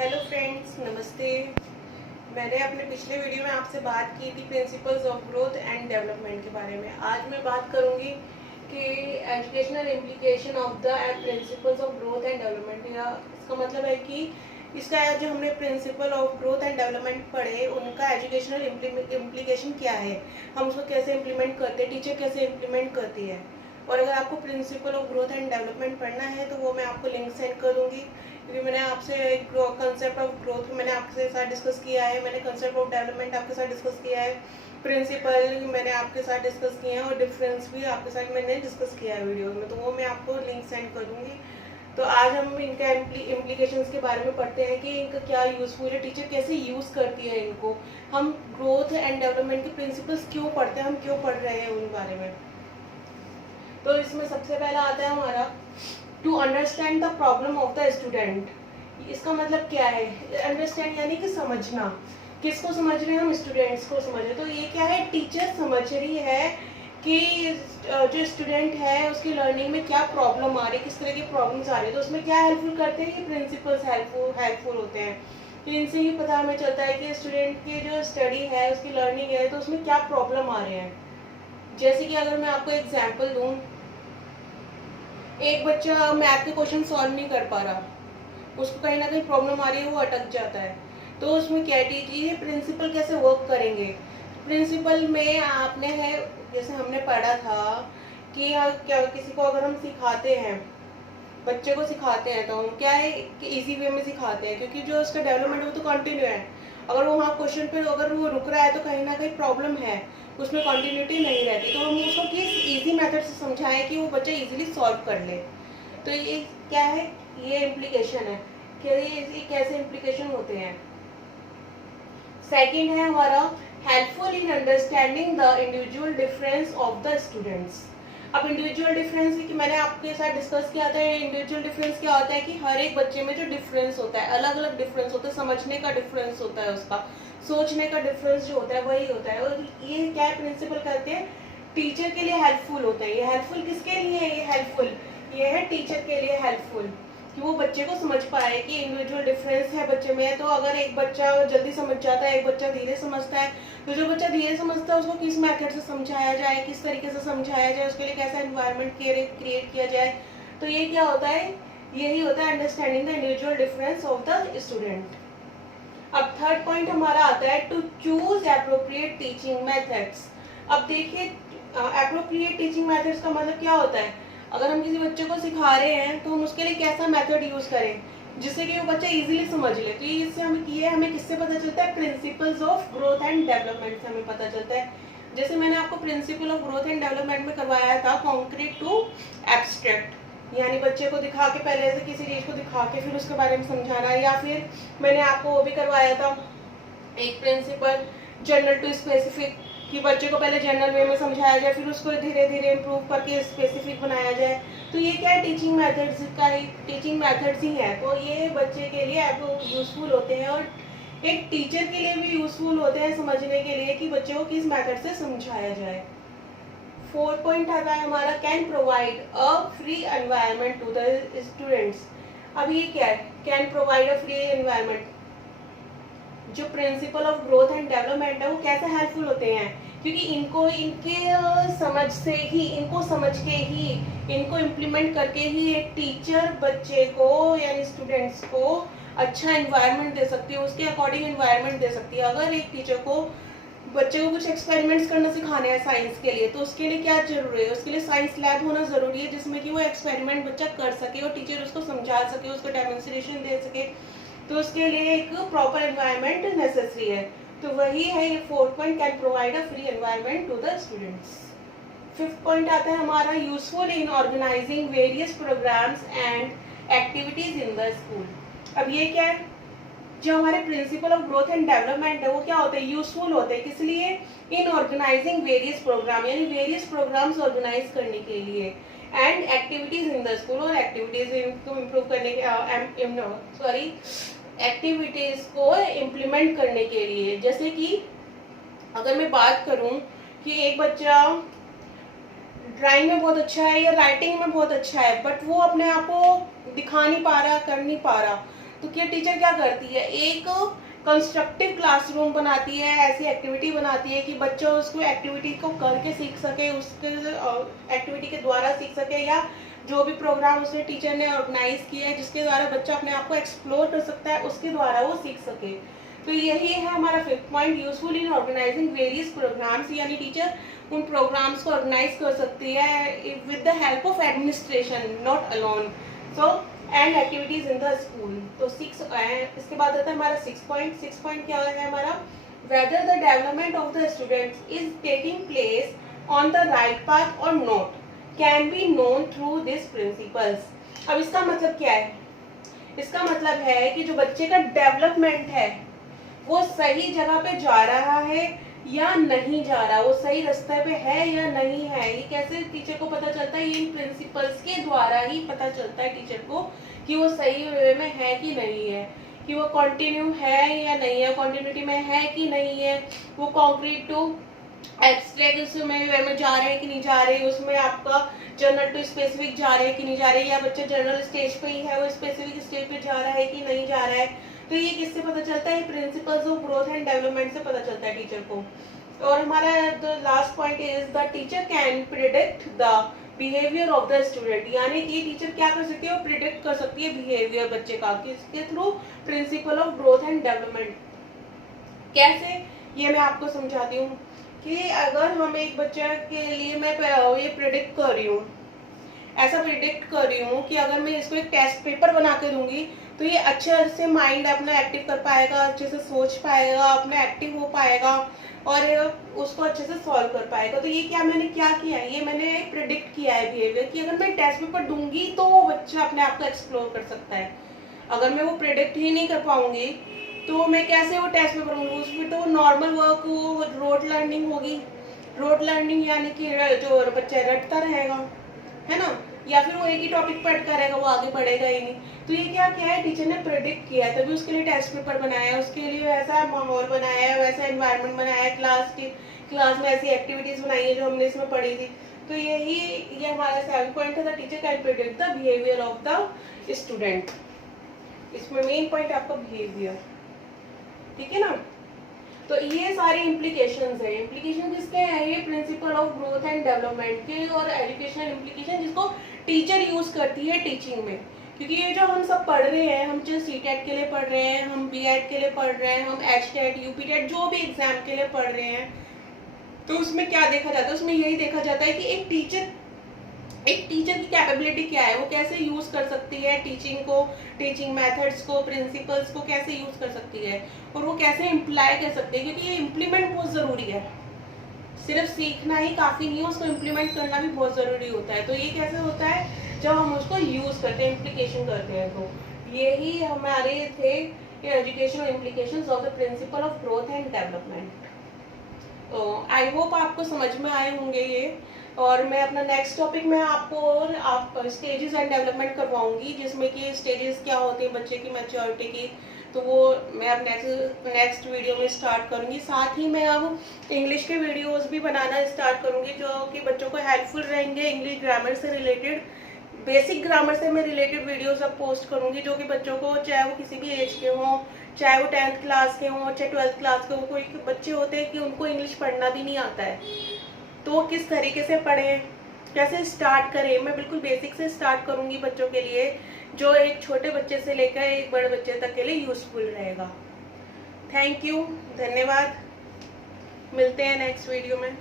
Hello friends, नमस्ते। मैंने अपने पिछले वीडियो में आपसे बात की थी principles of growth and development के बारे में। आज मैं बात करूंगी कि educational implication of the principles of growth and development. या इसका मतलब है कि इसका जो हमने principal of growth and development पढ़े उनका एजुकेशनल इम्प्लीकेशन क्या है, हम उसको कैसे इम्प्लीमेंट करते हैं, टीचर कैसे इम्प्लीमेंट करती है। और अगर आपको principal of growth and development पढ़ना है तो वो मैं आपको लिंक सेंड कर दूंगी, क्योंकि मैंने आपसे कंसेप्ट ऑफ ग्रोथ मैंने आपके साथ डिस्कस किया है, मैंने कंसेप्ट ऑफ डेवलपमेंट आपके साथ डिस्कस किया है, प्रिंसिपल मैंने आपके साथ डिस्कस किए हैं और डिफरेंस भी आपके साथ मैंने डिस्कस किया है वीडियो में, तो वो मैं आपको लिंक सेंड कर दूंगी। तो आज हम इनका इम्प्लीकेशंस के बारे में पढ़ते हैं कि इनका क्या यूज़फुल है, टीचर कैसे यूज़ करती है इनको, हम ग्रोथ एंड डेवलपमेंट के प्रिंसिपल्स क्यों पढ़ते हैं, हम क्यों पढ़ रहे हैं उन बारे में। तो इसमें सबसे पहला आता है हमारा to understand the problem of the student. इसका मतलब क्या है? अंडरस्टैंड यानी कि समझना। किसको समझ रहे हैं हम? स्टूडेंट्स को समझ रहे हैं। तो ये क्या है, टीचर समझ रही है कि जो स्टूडेंट है उसकी लर्निंग में क्या प्रॉब्लम आ रही है, किस तरह की प्रॉब्लम्स आ रही है, तो उसमें क्या हेल्पफुल करते हैं, ये प्रिंसिपल्स हेल्पफुल होते हैं। तो इनसे ही पता हमें चलता है कि स्टूडेंट की जो स्टडी है, उसकी लर्निंग है, तो उसमें क्या प्रॉब्लम आ रहे हैं। जैसे कि अगर मैं आपको एग्जाम्पल दूं, एक बच्चा मैथ के क्वेश्चन सॉल्व नहीं कर पा रहा, उसको कहीं ना कहीं प्रॉब्लम आ रही है, वो अटक जाता है, तो उसमें क्या टीचर प्रिंसिपल कैसे वर्क करेंगे। प्रिंसिपल में आपने है, जैसे हमने पढ़ा था कि क्या किसी को अगर हम सिखाते हैं, बच्चे को सिखाते हैं, तो हम क्या है कि इजी वे में सिखाते हैं, क्योंकि जो उसका डेवलपमेंट है वो तो कंटिन्यू है। अगर वो वहाँ क्वेश्चन पे अगर वो रुक रहा है तो कहीं ना कहीं प्रॉब्लम है, उसमें कंटिन्यूटी नहीं रहती, तो हम उसको किस इजी मेथड से समझाएं कि वो बच्चा इजीली सॉल्व कर ले। तो ये क्या है, ये इम्प्लीकेशन है कि ये कैसे इम्प्लीकेशन होते हैं। सेकंड है हमारा helpful in understanding the individual difference of the students. अब इंडिविजुअल डिफरेंस की मैंने आपके साथ डिस्कस किया था। इंडिविजुअल डिफरेंस क्या होता है कि हर एक बच्चे में जो डिफरेंस होता है, अलग अलग डिफरेंस होता है, समझने का डिफरेंस होता है, उसका सोचने का डिफरेंस जो होता है वही होता है। और ये क्या है, प्रिंसिपल कहते हैं टीचर के लिए हेल्पफुल होता है। ये हेल्पफुल किसके लिए है? ये हेल्पफुल ये है टीचर के लिए हेल्पफुल, कि वो बच्चे को समझ पाए कि इंडिविजुअल डिफरेंस है बच्चे में। तो अगर एक बच्चा जल्दी समझ जाता है, एक बच्चा धीरे समझता है, तो जो बच्चा धीरे समझता है उसको किस मेथड से समझाया जाए, किस तरीके से समझाया जाए, उसके लिए कैसा एनवायरनमेंट क्रिएट किया जाए। तो ये क्या होता है, यही होता है understanding the individual difference of the student. अब थर्ड पॉइंट हमारा आता है to choose appropriate teaching methods. अब देखिए, एप्रोप्रिएट टीचिंग मेथड्स का मतलब क्या होता है, अगर हम किसी बच्चे को सिखा रहे हैं तो हम उसके लिए कैसा मेथड यूज करें जिससे कि वो बच्चा इजीली समझ ले। तो इससे हमें किससे पता चलता है? Principles of growth and development से हमें पता चलता है। जैसे मैंने आपको principal of growth and development में करवाया था कॉन्क्रीट टू एब्स्ट्रैक्ट, यानी बच्चे को दिखा के, पहले से किसी चीज को दिखा के फिर उसके बारे में समझाना। या फिर मैंने आपको वो भी करवाया था एक प्रिंसिपल जनरल टू स्पेसिफिक, कि बच्चे को पहले जनरल वे में समझाया जाए, फिर उसको धीरे धीरे इम्प्रूव करके स्पेसिफिक बनाया जाए। तो ये क्या है, टीचिंग मेथड्स ही है। तो ये बच्चे के लिए यूजफुल होते हैं और एक टीचर के लिए भी यूजफुल होते हैं समझने के लिए कि बच्चे को किस मेथड से समझाया जाए। फोर्थ पॉइंट आता है हमारा can provide a free environment to the students. अब ये क्या है, can provide a free environment. जो principle of growth and development है वो कैसे हेल्पफुल होते हैं, क्योंकि इनके समझ के ही इनको इम्प्लीमेंट करके ही एक टीचर बच्चे को यानी स्टूडेंट्स को अच्छा एनवायरनमेंट दे सकती है, उसके अकॉर्डिंग एनवायरनमेंट दे सकती है। अगर एक टीचर को बच्चे को कुछ एक्सपेरिमेंट्स करना सिखाने हैं साइंस के लिए, तो उसके लिए क्या जरूरी है, उसके लिए साइंस लैब होना जरूरी है जिसमें कि वो एक्सपेरिमेंट बच्चा कर सके और टीचर उसको समझा सके, उसको डेमोन्स्ट्रेशन दे सके। तो उसके लिए एक प्रॉपर एनवायरनमेंट नेसेसरी है। तो वही है ये fourth point, can provide a free environment to the students. Fifth point आता है हमारा useful in organizing various programs and activities in the school. अब ये क्या है, जो हमारे principle of growth and development है वो क्या होते हैं, यूजफुल होते हैं। किस लिए? इन ऑर्गेनाइजिंग वेरियस प्रोग्राम, यानी वेरियस प्रोग्राम्स ऑर्गेनाइज करने के लिए, and activities in the school, और एक्टिविटीज को इम्प्रूव करने के एक्टिविटीज को इम्प्लीमेंट करने के लिए। जैसे कि अगर मैं बात करूं कि एक बच्चा ड्राइंग में बहुत अच्छा है या राइटिंग में बहुत अच्छा है, बट वो अपने आप को दिखा नहीं पा रहा, कर नहीं पा रहा, तो क्या टीचर क्या करती है, एक कंस्ट्रक्टिव क्लासरूम बनाती है, ऐसी एक्टिविटी बनाती है कि बच्चा उसको एक्टिविटी को करके सीख सके, उसके एक्टिविटी के द्वारा सीख सके, या जो भी प्रोग्राम उसने टीचर ने ऑर्गेनाइज किया है जिसके द्वारा बच्चा अपने आप को एक्सप्लोर कर सकता है, उसके द्वारा वो सीख सके। तो यही है हमारा 5th point, useful in organizing various programs, यानी टीचर उन प्रोग्राम्स को ऑर्गेनाइज कर सकती है with the help of administration, not alone, so and activities in the school. तो 6 इसके बाद आता है हमारा 6 पॉइंट। 6 पॉइंट क्या है हमारा, whether the development of the students is taking place on the right path और not can be known through this principles. अब इसका मतलब क्या है, इसका मतलब है कि जो बच्चे का डेवलपमेंट है वो सही जगह पे जा रहा है या नहीं जा रहा, वो सही रास्ते पे है या नहीं है, ये कैसे टीचर को पता चलता है, ये इन प्रिंसिपल्स के द्वारा ही पता चलता है टीचर को कि वो सही वे में है कि नहीं है, कि वो कंटिन्यू है या नहीं है, कंटिन्यूटी में है कि नहीं है, वो कॉन्क्रीट टू एब्स्ट्रैक्ट उसमें वे में जा रहे हैं कि नहीं जा रहे, उसमें आपका जनरल टू स्पेसिफिक जा रहे हैं कि नहीं जा रहे, या बच्चा जनरल स्टेज पे ही है, वो स्पेसिफिक स्टेज पे जा रहा है कि नहीं जा रहा है। तो ये किससे पता चलता है, principles of growth and development से पता चलता है टीचर को। और हमारा last point is the teacher can predict the behaviour of the student, यानी कि टीचर क्या कर सकती है, वो प्रिडिक्ट कर सकती है बिहेवियर बच्चे का, किसके through, principal of growth and development. कैसे, ये मैं आपको समझाती हूँ कि अगर हम एक बच्चे के लिए मैं ये प्रिडिक्ट कर रही हूँ, ऐसा प्रिडिक्ट कर रही हूँ कि अगर मैं इसको एक टेस्ट पेपर बना के दूंगी तो ये अच्छे से माइंड अपना एक्टिव कर पाएगा, अच्छे से सोच पाएगा, अपना एक्टिव हो पाएगा और उसको अच्छे से सॉल्व कर पाएगा। तो ये क्या मैंने क्या किया है, ये मैंने प्रिडिक्ट किया है बिहेवियर कि अगर मैं टेस्ट पेपर दूंगी तो वो बच्चा अपने आप को एक्सप्लोर कर सकता है। अगर मैं वो प्रिडिक्ट ही नहीं कर पाऊंगी तो मैं कैसे वो टेस्ट पेपर दूंगी, उसमें तो नॉर्मल वर्क, वो रोड लर्निंग होगी, रोड लर्निंग यानी कि जो बच्चा रटता रहेगा, है ना, या फिर वो एक ही टॉपिक पढ़ कर रहेगा, वो आगे बढ़ेगा ही नहीं। तो ये क्या किया है, टीचर ने प्रेडिक्ट किया है, तभी उसके लिए टेस्ट पेपर बनाया है, उसके लिए वैसा माहौल बनाया है, वैसा एनवायरनमेंट बनाया है, क्लास में ऐसी एक्टिविटीज बनाई है जो हमने इसमें पढ़ी थी। तो ये हमारा 7 पॉइंट था, teacher can predict the behaviour of the student. इसमें मेन पॉइंट आपका बिहेवियर, ठीक है ना। तो ये सारे इम्प्लीकेशंस है, इम्प्लीकेशन किसके हैं, ये principal of growth and development के और एजुकेशनल इम्प्लीकेशन जिसको टीचर यूज करती है टीचिंग में। क्योंकि ये जो हम सब पढ़ रहे हैं, हम चाहे सीटेट के लिए पढ़ रहे हैं, हम बीएड के लिए पढ़ रहे हैं, हम एचटेट यूपीटेट जो भी एग्जाम के लिए पढ़ रहे हैं, तो उसमें क्या देखा जाता है, उसमें यही देखा जाता है कि एक टीचर की कैपेबिलिटी क्या है, वो कैसे यूज कर सकती है टीचिंग को, टीचिंग मेथड्स को, प्रिंसिपल्स को कैसे यूज कर सकती है और वो कैसे इम्प्लाई कर सकती है, क्योंकि ये इम्प्लीमेंट बहुत जरूरी है, सिर्फ सीखना ही काफी नहीं है, उसको इम्प्लीमेंट करना भी बहुत जरूरी होता है। तो ये कैसे होता है, जब हम उसको यूज करते हैं, इम्प्लीकेशन करते हैं। तो यही हमारे थे educational implications of the principal of growth and development. तो आई होप आपको समझ में आए होंगे ये, और मैं अपना नेक्स्ट टॉपिक में आपको स्टेजेस एंड डेवलपमेंट करवाऊंगी, जिसमें कि स्टेजेस क्या होती है बच्चे की मैच्योरिटी की, तो वो मैं अब नेक्स्ट वीडियो में स्टार्ट करूंगी। साथ ही मैं अब इंग्लिश के वीडियोस भी बनाना स्टार्ट करूंगी जो कि बच्चों को हेल्पफुल रहेंगे, इंग्लिश ग्रामर से रिलेटेड, बेसिक ग्रामर से मैं रिलेटेड वीडियोस अब पोस्ट करूंगी, जो कि बच्चों को, चाहे वो किसी भी एज के हों, चाहे वो 10th क्लास के हों, चाहे 12th क्लास के हों, कोई बच्चे होते हैं कि उनको इंग्लिश पढ़ना भी नहीं आता है, तो किस तरीके से पढ़ें, कैसे स्टार्ट करें, मैं बिल्कुल बेसिक से स्टार्ट करूंगी बच्चों के लिए, जो एक छोटे बच्चे से लेकर एक बड़े बच्चे तक के लिए यूजफुल रहेगा। थैंक यू, धन्यवाद, मिलते हैं नेक्स्ट वीडियो में।